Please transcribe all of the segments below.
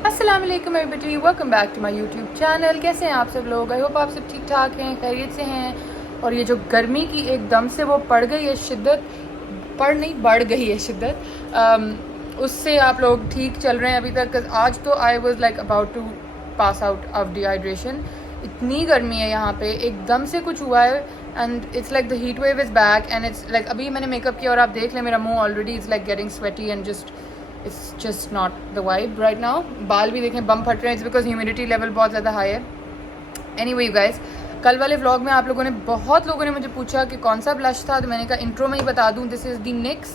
अस्सलाम वालेकुम everybody, welcome back to my YouTube channel. कैसे हैं आप सब लोग? आई होप आप सब ठीक ठाक हैं, खैरियत से हैं। और ये जो गर्मी की एकदम से वो पड़ गई है शिद्दत, बढ़ गई है शिद्दत, उससे आप लोग ठीक चल रहे हैं अभी तक। आज तो I was like about to pass out of dehydration. इतनी गर्मी है यहाँ पे, एकदम से कुछ हुआ है and it's like the heat wave is back and it's like अभी मैंने मेकअप किया और आप देख लें मेरा मुंह already is like getting sweaty and it's just not the vibe right now. बाल भी देखें बम फट रहे हैं, इट्स बिकॉज ह्यूमिडिटी लेवल बहुत ज़्यादा हाई है। एनीवे यू गाइस, कल वाले व्लॉग में आप लोगों ने बहुत लोगों ने मुझे पूछा कि कौन सा ब्लश था, तो मैंने कहा इंट्रो में ही बता दूं, this is the NYX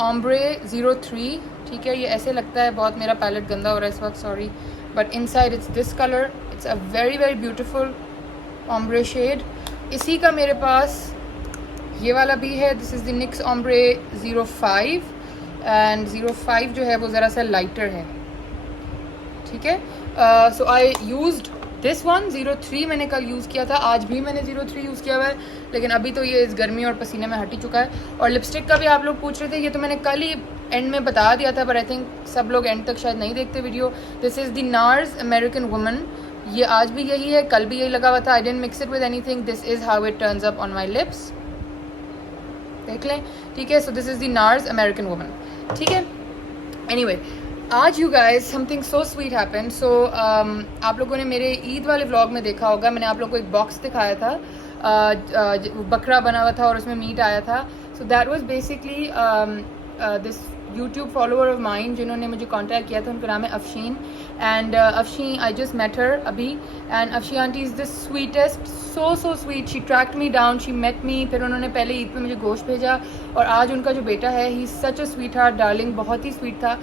Ombre 03। ठीक है, ये ऐसे लगता है, बहुत मेरा पैलेट गंदा हो रहा है इस वक्त, sorry, but inside it's this colour. It's a very very beautiful ombre shade. इसी का मेरे पास ये वाला भी है, this is the NYX Ombre 05 and 05 जो है वो ज़रा सा लाइटर है। ठीक है, so I used this one. 03 मैंने कल यूज़ किया था, आज भी मैंने 03 यूज़ किया हुआ है, लेकिन अभी तो ये इस गर्मी और पसीने में हट ही चुका है। और लिपस्टिक का भी आप लोग पूछ रहे थे, ये तो मैंने कल ही एंड में बता दिया था, पर आई थिंक सब लोग एंड तक शायद नहीं देखते video. This is the NARS American woman. ये आज भी यही है, कल भी यही लगा हुआ था। I didn't mix it with anything, this is how it turns up on my lips, देख लें। ठीक है, so this is the NARS American woman. ठीक है, एनीवे आज you guys something so sweet happen. So आप लोगों ने मेरे ईद वाले व्लॉग में देखा होगा, मैंने आप लोगों को एक बॉक्स दिखाया था, बकरा बना हुआ था और उसमें मीट आया था। So that was basically this YouTube follower of mine जिन्होंने मुझे कांटेक्ट किया था, उनका नाम है Afsheen. And Afsheen, I just met her अभी, and Afshi aunty is the sweetest, so sweet. She tracked me down, she met me, फिर उन्होंने पहले ईद पे मुझे गोश्त भेजा, और आज उनका जो बेटा है, ही सच अ स्वीट हार्ट डार्लिंग, बहुत ही स्वीट था।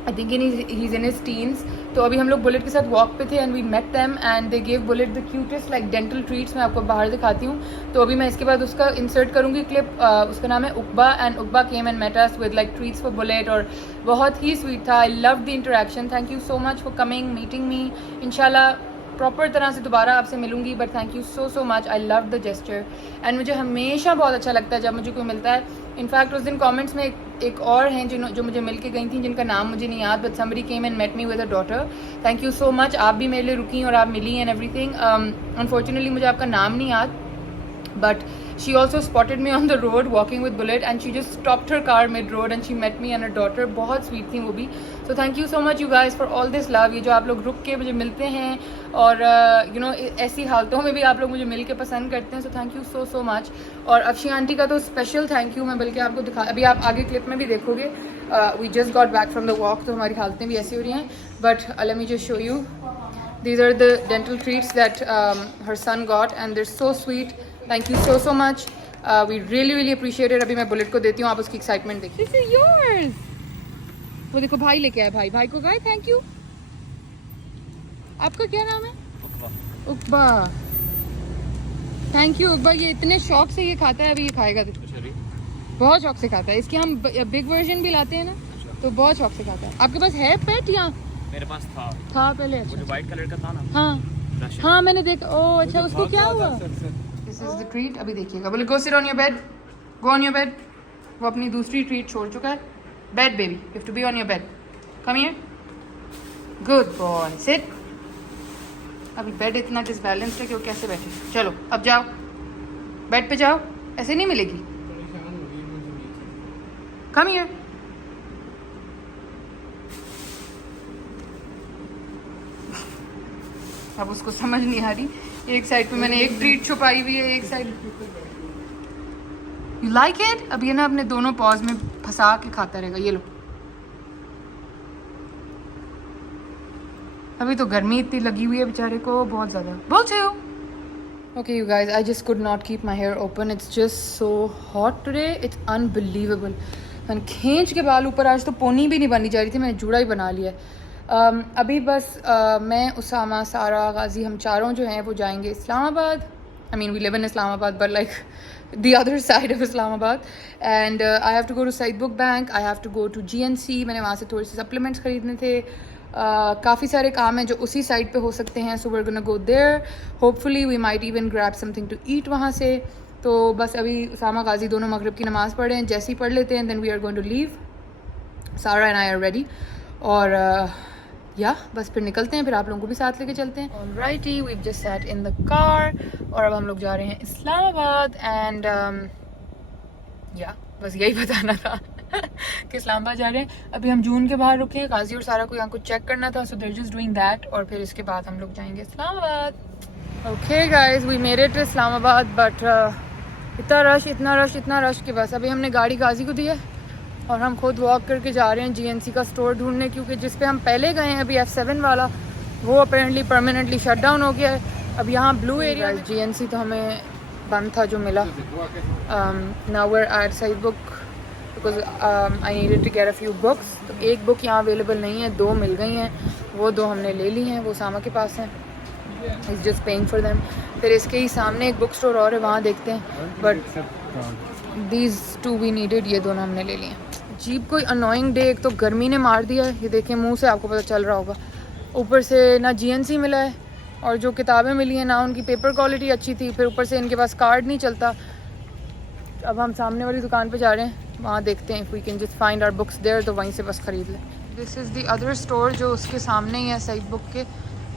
I think he is in his teens. तो अभी हम लोग बुलेट के साथ वॉक पे थे and we met them and they give bullet the cutest like dental treats. मैं आपको बाहर दिखाती हूँ, तो अभी मैं इसके बाद उसका इंसर्ट करूँगी क्लिप। उसका नाम है Uqba, and Uqba came and met us with like treats for Bullet, और बहुत ही स्वीट था। I love the interaction. Thank you so much for coming, meeting me. इंशाल्लाह प्रॉपर तरह से दोबारा आपसे मिलूंगी, but thank you so much. I love the gesture and मुझे हमेशा बहुत अच्छा लगता है जब मुझे कोई मिलता है। इनफैक्ट उस दिन कमेंट्स में एक और हैं जो मुझे मिल के गई थी, जिनका नाम मुझे नहीं याद, but somebody came and met me with a daughter. Thank you so much, आप भी मेरे लिए रुकी और आप मिली एंड एवरीथिंग। अनफॉर्चुनेटली मुझे आपका नाम नहीं याद, but she also spotted me on the road walking with Bullet and she just stopped her car mid road and she met me and her daughter. बहुत sweet थी वो भी। So thank you so much you guys for all this love। ये जो आप लोग रुक के मुझे मिलते हैं और you know ऐसी हालतों में भी आप लोग मुझे मिल के पसंद करते हैं, so thank you so much। और अफशी आंटी का तो स्पेशल थैंक यू, मैं बल्कि आपको दिखा, अभी आप आगे क्लिप में भी देखोगे। we just got back from the walk, तो हमारी हालतें भी ऐसी हो रही हैं, but let me just show you, these are the dental treats that her son got and they're so sweet। Thank you so much। We really appreciate it। अभी मैं bullet को देती हूँ, आप उसकी एक्साइटमेंट देखिए। This is yours. वो देखो भाई लेके आया, भाई को कहा थैंक यू। आपका क्या नाम है? उकबा। Thank you Uqba. ये इतने शौक से ये खाता है, अभी ये खाएगा, बहुत शौक से खाता है। इसके हम बिग वर्जन भी लाते हैं ना, तो बहुत शौक से खाता है। आपके पास है पेट? या मेरे पास था पहले। वो जो व्हाइट कलर का था ना। हाँ मैंने देखा। ओह अच्छा, उसको क्या हुआ? This is the treat. अभी देखिएगा, बोले go sit on your bed, go on your bed. वो अपनी दूसरी ट्रीट छोड़ चुका है। Bed baby, you have to be on your bed, come here, good boy, sit. अभी बेड इतना डिसबैलेंस्ड है कि वो कैसे बैठे। चलो अब जाओ, बेड पे जाओ, ऐसे नहीं मिलेगी, कम हियर। अब उसको समझ नहीं आ रही, एक साइड पे मैंने एक ट्रीट छुपाई हुई है, एक साइड। You like it? अब ये ना अपने दोनों पॉज में फंसा के खाता रहेगा। ये लो, अभी तो गर्मी इतनी लगी हुई है बेचारे को, बहुत ज़्यादा। बोलते हो? Okay you guys, I just could not keep my hair open, it's just so hot today, it's unbelievable. मैंने खींच के बाल ऊपर, आज तो पोनी भी नहीं बनी जा रही थी, मैंने जूड़ा ही बना लिया है। अभी बस मैं, उसामा, सारा, गाजी, हम चारों जो हैं वो जाएंगे Islamabad. I mean we live in Islamabad but like the other side of Islamabad. And I have to go to Saeed book bank, I have to go to GNC। मैंने वहाँ से थोड़े से सप्लीमेंट्स खरीदने थे। काफ़ी सारे काम हैं जो उसी साइड पे हो सकते हैं, so we are gonna go there. Hopefully we might even grab something to eat वहाँ से। तो बस अभी उसामा, गाजी दोनों मगरिब की नमाज़ पढ़े हैं, जैसे ही पढ़ लेते हैं then we are going to leave. Sara and I are ready. और या बस फिर निकलते हैं, फिर आप लोगों को भी साथ लेके चलते हैं। Alrighty, we just sat in the car और अब हम लोग जा रहे हैं इस्लामाबाद एंड या बस यही बताना था कि इस्लामाबाद जा रहे हैं। अभी हम जून के बाहर रुके हैं, काजी और सारा को यहाँ कुछ चेक करना था, so they're just doing that, और फिर इसके बाद हम लोग जाएंगे Islamabad. Okay guys, we made it Islamabad, but इतना रश कि बस अभी हमने गाड़ी गाजी को दी है और हम खुद वॉक करके जा रहे हैं GNC का स्टोर ढूंढने, क्योंकि जिस पे हम पहले गए हैं अभी F7 वाला, वो अपेरेंटली परमानेंटली शट डाउन हो गया है। अब यहाँ ब्लू एरिया GNC तो हमें बंद था जो मिला। Now we are at Saeed book because I needed to get a few books. तो एक बुक यहाँ अवेलेबल नहीं है, 2 मिल गई हैं, वो 2 हमने ले ली हैं, वो सामा के पास हैं, is just paying for them. फिर इसके ही सामने एक बुक स्टोर और है, वहाँ देखते हैं, बट दीज 2 वी नीडेड, ये दोनों हमने ले लिए हैं। जीप कोई अनोइंग डे, एक तो गर्मी ने मार दिया है, ये देखें मुंह से आपको पता चल रहा होगा, ऊपर से ना GNC मिला है और जो किताबें मिली हैं ना उनकी पेपर क्वालिटी अच्छी थी, फिर ऊपर से इनके पास कार्ड नहीं चलता। अब हम सामने वाली दुकान पे जा रहे हैं, वहाँ देखते हैं if we can just find our books there, तो वहीं से बस ख़रीद लें। This is the other store जो उसके सामने ही है सईद बुक के,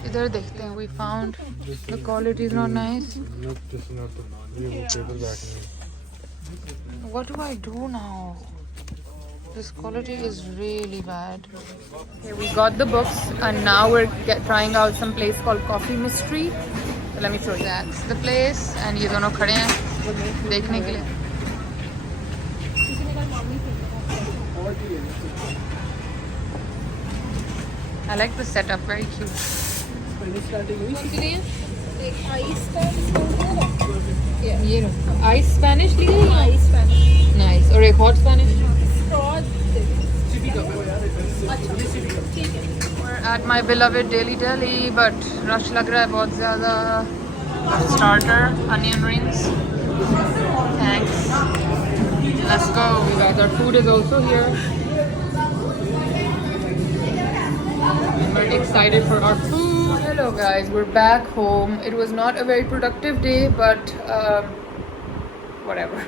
इधर देखते हैं। We found the quality is not nice. What do I do now? This quality is really bad. Okay, we got the books and now we're trying out some place called Coffee Mystery. So let me show you that. That's the place and ये दोनों खड़े हैं देखने के लिए। I like the setup, very cute. ये ice Spanish लिए या आइस स्पेनिश? नाइस। और एक hot Spanish. At my beloved Daily Deli, but rush लग रहा है बहुत ज़्यादा। Starter, onion rings. Thanks. Let's go. Guys, our food is also here. I'm very excited for our food. Hello guys, we're back home. It was not a very productive day, but whatever.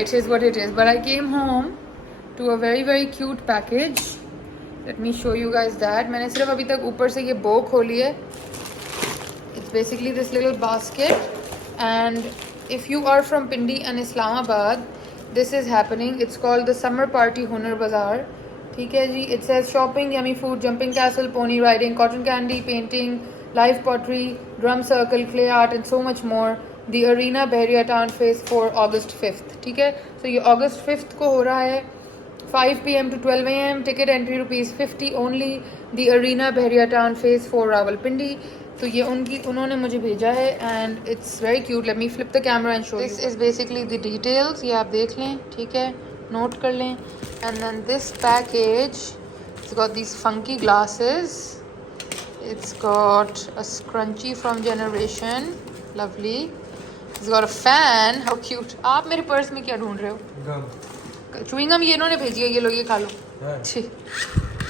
It is what it is. But I came home to a very cute package. Let me show you guys that. मैंने सिर्फ अभी तक ऊपर से ये bow खोली है. It's basically this little basket. And if you are from Pindi and Islamabad, this is happening. It's called the Summer Party Hunar Bazaar. ठीक है जी। It says shopping, yummy food, jumping castle, pony riding, cotton candy, painting, live pottery, drum circle, clay art and so much more. The Arena Bahria Town Phase 4 August 5th. ठीक है, so ये August 5th को हो रहा है 5 PM to 12 AM. Ticket entry ₹50 only. The Arena Bahria Town Phase 4 Rawalpindi. तो ये उन्होंने मुझे भेजा है and it's very cute. Let me flip the camera and show you. This is basically the details. ये आप देख लें, ठीक है, नोट कर लें। And then this package, it's got these funky glasses. It's got a scrunchie from Generation, lovely. It's got a fan, how cute. आप मेरे पर्स में क्या ढूंढ रहे हो? Chewing gum ये इन्होंने भेजी है, ये लो, ये खा लो।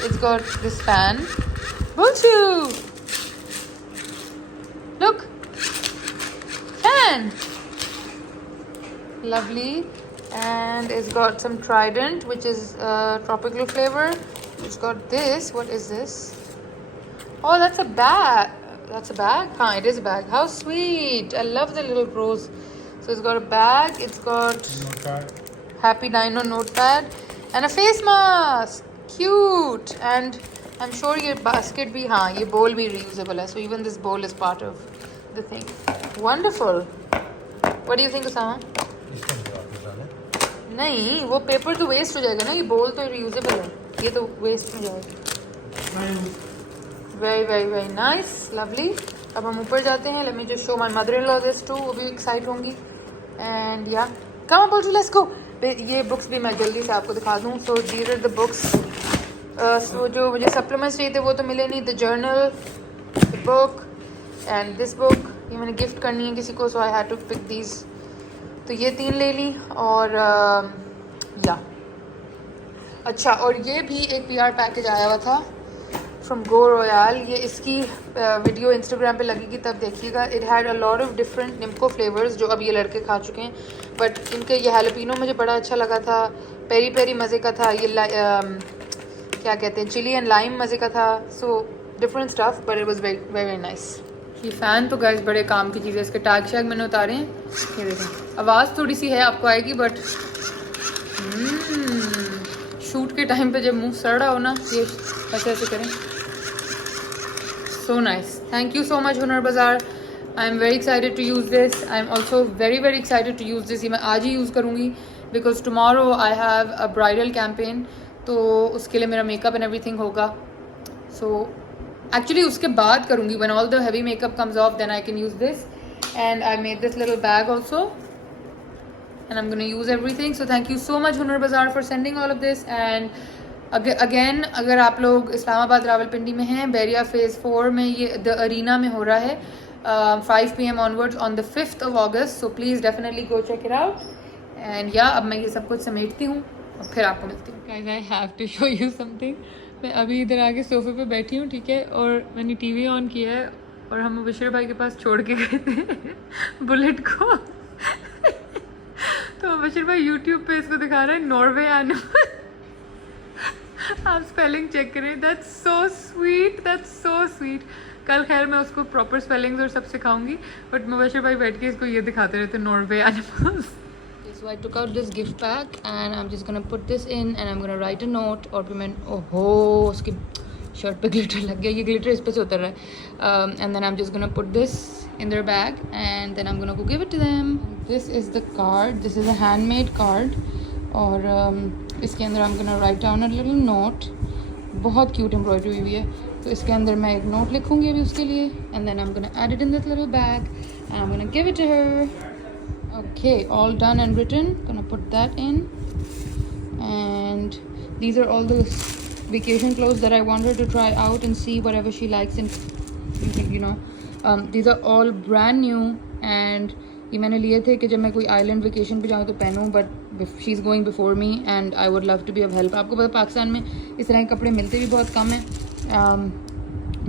It's got this fan. Bonjour. Look, fan. Lovely. And it's got some Trident, which is tropical flavor. It's got this. What is this? Oh, that's a bag. That's a bag? Huh, it is a bag. How sweet. I love the little pros. So it's got a bag. It's got notepad. Happy Dino notepad. And a face mask. Cute. And I'm sure your basket bhi, हाँ, ये bowl भी reusable है. So even this bowl is part of the thing. Wonderful. What do you think, Osama? नहीं, वो paper तो waste हो जाएगा ना, ये बोल तो रियूजेबल है, ये तो वेस्ट हो जाएगा। Very nice, lovely. अब हम ऊपर जाते हैं। Let me just show my mother in law this too, वो भी एक्साइट होंगी। एंड या कम ऑन बोल, लेट्स गो। ये बुक्स भी मैं जल्दी से आपको दिखा दूँ। So these are the books. So जो मुझे सप्लीमेंट्स चाहिए थे वो तो मिले नहीं। The journal, the book and this book, ये मैंने गिफ्ट करनी है किसी को, so I had to pick these. तो ये 3 ले ली। और या अच्छा, और ये भी एक PR पैकेज आया हुआ था फ्रॉम गो रॉयल। ये इसकी वीडियो इंस्टाग्राम पे लगेगी, तब देखिएगा। It had a lot of different nimko flavours जो अब ये लड़के खा चुके हैं, बट इनके ये हैलोपिनो मुझे बड़ा अच्छा लगा था। पेरी पेरी मज़े का था। ये क्या कहते हैं, चिली एंड लाइम मज़े का था. So different stuff but it was very very nice. ये फ़ैन तो गाइस बड़े काम की चीज़ है. इसके टैग शैग मैंने उतारे हैं. ये देखें, आवाज़ थोड़ी सी है आपको आएगी बट शूट के टाइम पे जब मुंह सड़ रहा हो ना, ये ऐसे ऐसे करें. So nice. Thank you so much Hunar Bazaar. I am very excited to use this. I am also very very excited to use this. ये मैं आज ही यूज़ करूँगी because tomorrow I have a bridal campaign. तो उसके लिए मेरा मेकअप एंड एवरीथिंग होगा. सो एक्चुअली उसके बाद करूँगी. When all the heavy makeup comes off then I can use this. And I made this little bag also and I'm going to use everything. So thank you so much Hunar Bazaar for sending all of this. And again अगर आप लोग इस्लामाबाद रावलपिंडी में हैं, Bairiya phase 4 में ये the arena में हो रहा है 5 PM onwards on the 5th of August. So please definitely go check it out. And yeah, अब मैं ये सब कुछ समेटती हूँ और फिर आपको मिलती हूँ. Guys, I have to show you something. मैं अभी इधर आके सोफे पे बैठी हूँ, ठीक है, और मैंने TV ऑन किया है और हम मुबशिर भाई के पास छोड़ के गए थे बुलेट को. तो मुबशिर भाई यूट्यूब पे इसको दिखा रहे हैं नॉर्वे एनिमल. आप स्पेलिंग चेक करें. That's so sweet, that's so sweet. कल खैर मैं उसको प्रॉपर स्पेलिंग्स और सब सिखाऊंगी बट मुबशिर भाई बैठ के इसको ये दिखाते रहते Norway animals. So I took out this gift pack and I'm just gonna put this in and I'm gonna write a note. और फिर मैं ओहो उसकी शर्ट पे ग्लिटर लग गया. ये ग्लिटर इस पे से उतर रहा है. And then I'm just gonna put this in their bag and then I'm gonna go give it to them. This is the card. This is a handmade card. और इसके अंदर I'm gonna write down a little note. बहुत cute embroidery हुई है. तो इसके अंदर मैं एक नोट लिखूँगी अभी उसके लिए. And then I'm gonna add it in this little bag and I'm gonna give it to her. Okay, all done and written. Gonna put that in. And these are all the vacation clothes that I want her to try out and see whatever she likes and you know these are all brand new and ये मैंने लिए थे कि जब मैं कोई island vacation पे जाऊँ तो पहनूँ but she is going before me and I would love to be of help. आपको पता पाकिस्तान में इस तरह के कपड़े मिलते भी बहुत कम हैं.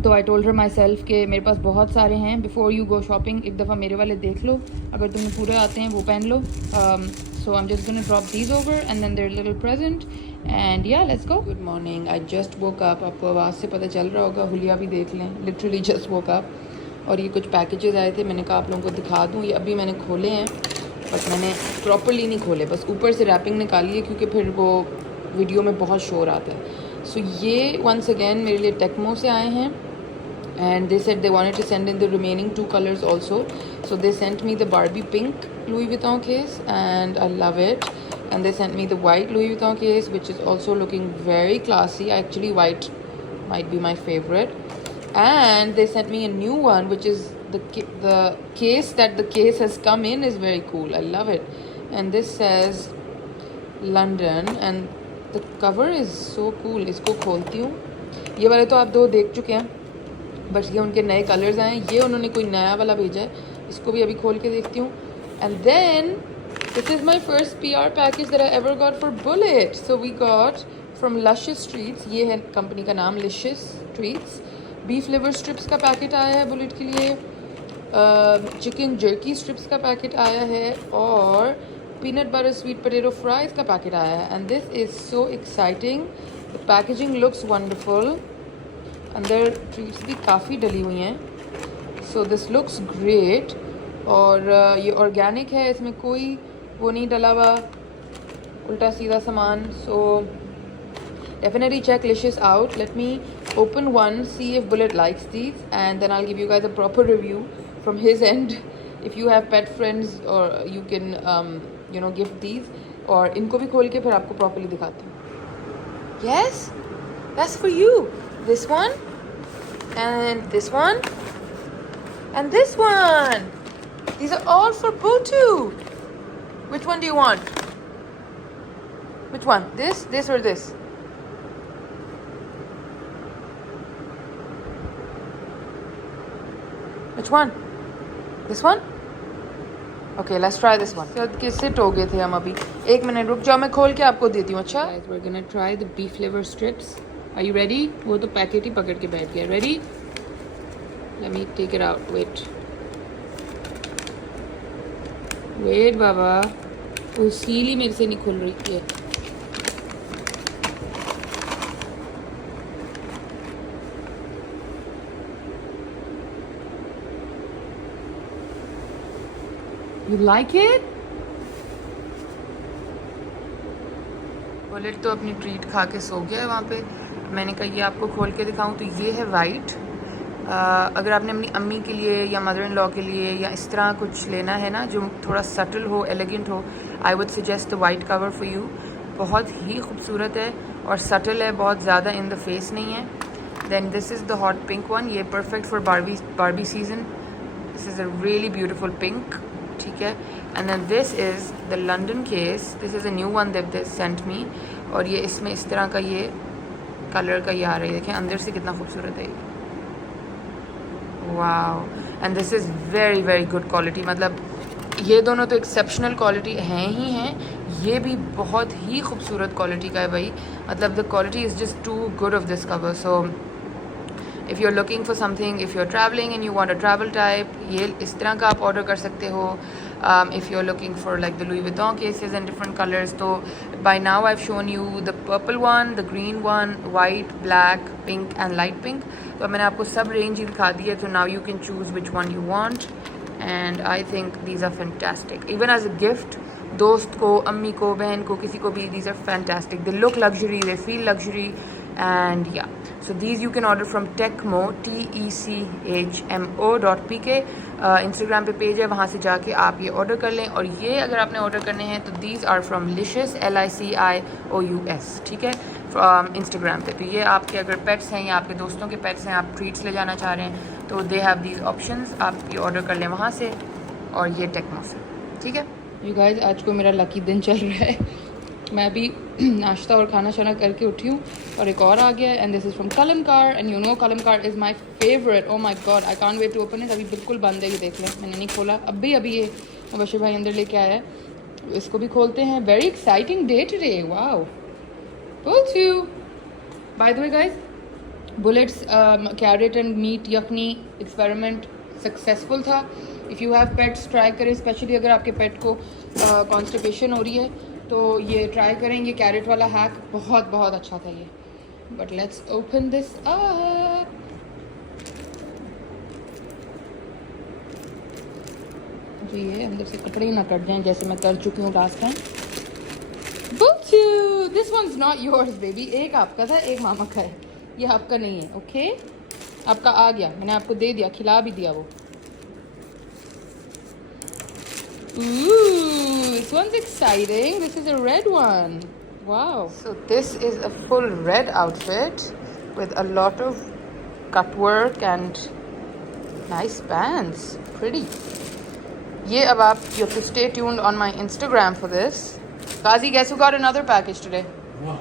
तो I told her my self कि मेरे पास बहुत सारे हैं. बिफोर यू गो शॉपिंग एक दफ़ा मेरे वाले देख लो, अगर तुम्हें पूरे आते हैं वो पहन लो. So I am just gonna drop these over and then their little present and yeah let's go. Good morning. I just woke up. आपको आवाज़ से पता चल रहा होगा, हुलिया भी देख लें. Literally just woke up. और ये कुछ पैकेजेस आए थे, मैंने कहा आप लोगों को दिखा दूँ. ये अभी मैंने खोले हैं बट मैंने प्रॉपरली नहीं खोले, बस ऊपर से रैपिंग निकाली है क्योंकि फिर वो वीडियो में बहुत शोर आता है. सो ये वंस अगेन मेरे लिए टेक्मो से आए हैं. And they said they wanted to send in the remaining 2 colors also. So they sent me the Barbie pink Louis Vuitton case and I love it. And they sent me the white Louis Vuitton case which is also looking very classy. Actually white might be my favorite. And they sent me a new one which is the case that the case has come in is very cool. I love it. And this says London and the cover is so cool. इसको खोलती हूँ. ये वाले तो आप 2 देख चुके हैं बट ये उनके नए कलर्स आए हैं. ये उन्होंने कोई नया वाला भेजा है, इसको भी अभी खोल के देखती हूँ. And then this is my first PR package that I ever got for Bullet. So we got from Licious treats. ये है कंपनी का नाम, Licious treats. Beef liver strips का पैकेट आया है बुलेट के लिए. चिकन जर्की स्ट्रिप्स का पैकेट आया है और peanut butter sweet potato fries का पैकेट आया है. And this is so exciting. The packaging looks wonderful. अंदर ट्रीट्स भी काफ़ी डली हुई हैं. So this looks great. और ये ऑर्गेनिक है, इसमें कोई वो नहीं डला हुआ उल्टा सीधा सामान. So definitely check Licious out. Let me open one, see if Bullet likes these and then I will give you guys a proper review from his end. If you have pet friends और you can you know gift these. और इनको भी खोल के फिर आपको properly दिखाती हूँ. Yes, that's for you. This one and this one and this one. These are all for Butu. Which one do you want? Which one? This or this? Which one? This one? Okay, let's try this one. सब के seat हो गए थे हम अभी. 1 minute रुक जाओ, मैं खोल के आपको देती हूँ. अच्छा, guys, we're gonna try the beef liver strips. Are you ready? वो तो पैकेट ही पकड़ के बैठ गया. Ready? Let me take it out. Wait बाबा, वो सील ही मेरे से नहीं खुल रही है. You like it? बुलेट तो अपनी ट्रीट खा के सो गया है वहाँ पे। मैंने कहा ये आपको खोल के दिखाऊं, तो ये है वाइट। अगर आपने अपनी अम्मी के लिए या मदर इन लॉ के लिए या इस तरह कुछ लेना है ना जो थोड़ा सटल हो, एलिगेंट हो, I would suggest the white cover for you. बहुत ही खूबसूरत है और सटल है, बहुत ज़्यादा इन द फेस नहीं है। Then this is the hot pink one. ये perfect for Barbie season. This is a really beautiful pink, ठीक है। And then this is the London case. This is a new one that they sent me. और ये इसमें इस तरह का ये कलर का ये आ रहा है, देखें अंदर से कितना खूबसूरत है। Wow, and this is very very good quality. मतलब ये दोनों तो एक्सेप्शनल क्वालिटी हैं ही हैं, ये भी बहुत ही खूबसूरत क्वालिटी का है भाई। मतलब the quality is just too good of this cover. So if you are looking for something, if you are travelling and you want a travel type, ये इस तरह का आप ऑर्डर कर सकते हो। If you are looking for like the Louis Vuitton cases and different colours, तो by now I have shown you the purple one, the green one, white, black, pink and light pink. तो मैंने आपको सब range ही दिखा दी है, तो now you can choose which one you want. And I think these are fantastic even as a gift, दोस्त को, अम्मी को, बहन को, किसी को भी। These are fantastic, they look luxury, they feel luxury, and yeah so these you can order from Techmo, TECHMO.PK। Instagram पे पेज है, वहाँ से जाके आप ये ऑर्डर कर लें। और ये अगर आपने ऑर्डर करने हैं तो these are from Licious, LICIOUS, ठीक है, इंस्टाग्राम पे। तो ये आपके अगर पेट्स हैं या आपके दोस्तों के पेट्स हैं, आप ट्रीट्स ले जाना चाह रहे हैं, तो दे हैव दीज ऑप्शंस। आप ये ऑर्डर कर लें वहाँ से और ये टेकमो से, ठीक है। यू गाइस, आज को मेरा लकी दिन चल रहा है। मैं अभी नाश्ता और खाना शाना करके उठी हूँ और एक और आ गया है। And this is from Kalamkar, and you know Kalamkar is my favourite. Oh my god, I can't wait to open it. अभी बिल्कुल बंद है, ये देख लें, मैंने नहीं खोला अभी ये बशीर भाई अंदर लेके आया है। इसको भी खोलते हैं। Very exciting day today, wow. Told you. By the way guys, bullets carrot and meat यखनी एक्सपेरिमेंट सक्सेसफुल था। If you have pets, try करें, स्पेशली अगर आपके पेट को कॉन्स्टिपेशन हो रही है तो ये ट्राई करेंगे। कैरेट वाला हैक बहुत बहुत अच्छा था ये। But let's open this up. जो ये अंदर से कपड़े ना कट जाएं जैसे मैं कर चुकी हूँ last time. This one is not yours baby. एक आपका था, एक मामा का है, ये आपका नहीं है। ओके, आपका आ गया, मैंने आपको दे दिया, खिला भी दिया वो। Ooh, this one's exciting. This is a red one. Wow. So this is a full red outfit with a lot of cut work and nice bands. Pretty. ये अब आप, you have to stay tuned on my Instagram for this. Ghazi, guess who got another package today? Wow.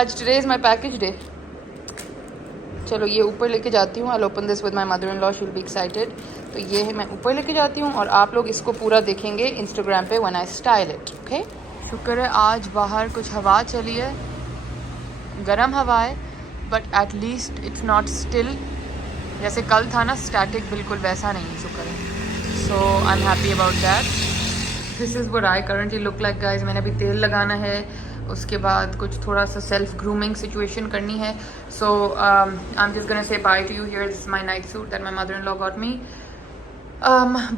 आज today is my package day. चलो ये ऊपर लेके जाती हूँ। I'll open this with my mother-in-law. She'll be excited. तो ये है, मैं ऊपर लेके जाती हूँ और आप लोग इसको पूरा देखेंगे इंस्टाग्राम पे when I style it. Okay? शुक्र है आज बाहर कुछ हवा चली है, गर्म हवा है, but at least it's not still. जैसे कल था ना स्टैटिक, बिल्कुल वैसा नहीं, शुक्र है। So I'm happy about that. This is what I currently look like, guys. मैंने अभी तेल लगाना है, उसके बाद कुछ थोड़ा सा सेल्फ ग्रूमिंग सिचुएशन करनी है। So I am just gonna say bye to you. Here this is my night suit that my mother in law got me.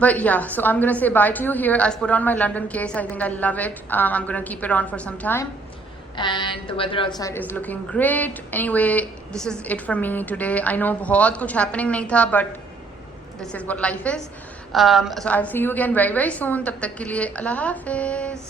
But yeah, so I'm gonna say bye to you here. I've put on my London case. I think I love it. I'm gonna keep it on for some time. And the weather outside is looking great. Anyway, this is it for me today. I know बहुत कुछ happening नहीं था, but this is what life is. So I'll see you again very very soon. तब तक के लिए अल्लाह हाफिज़.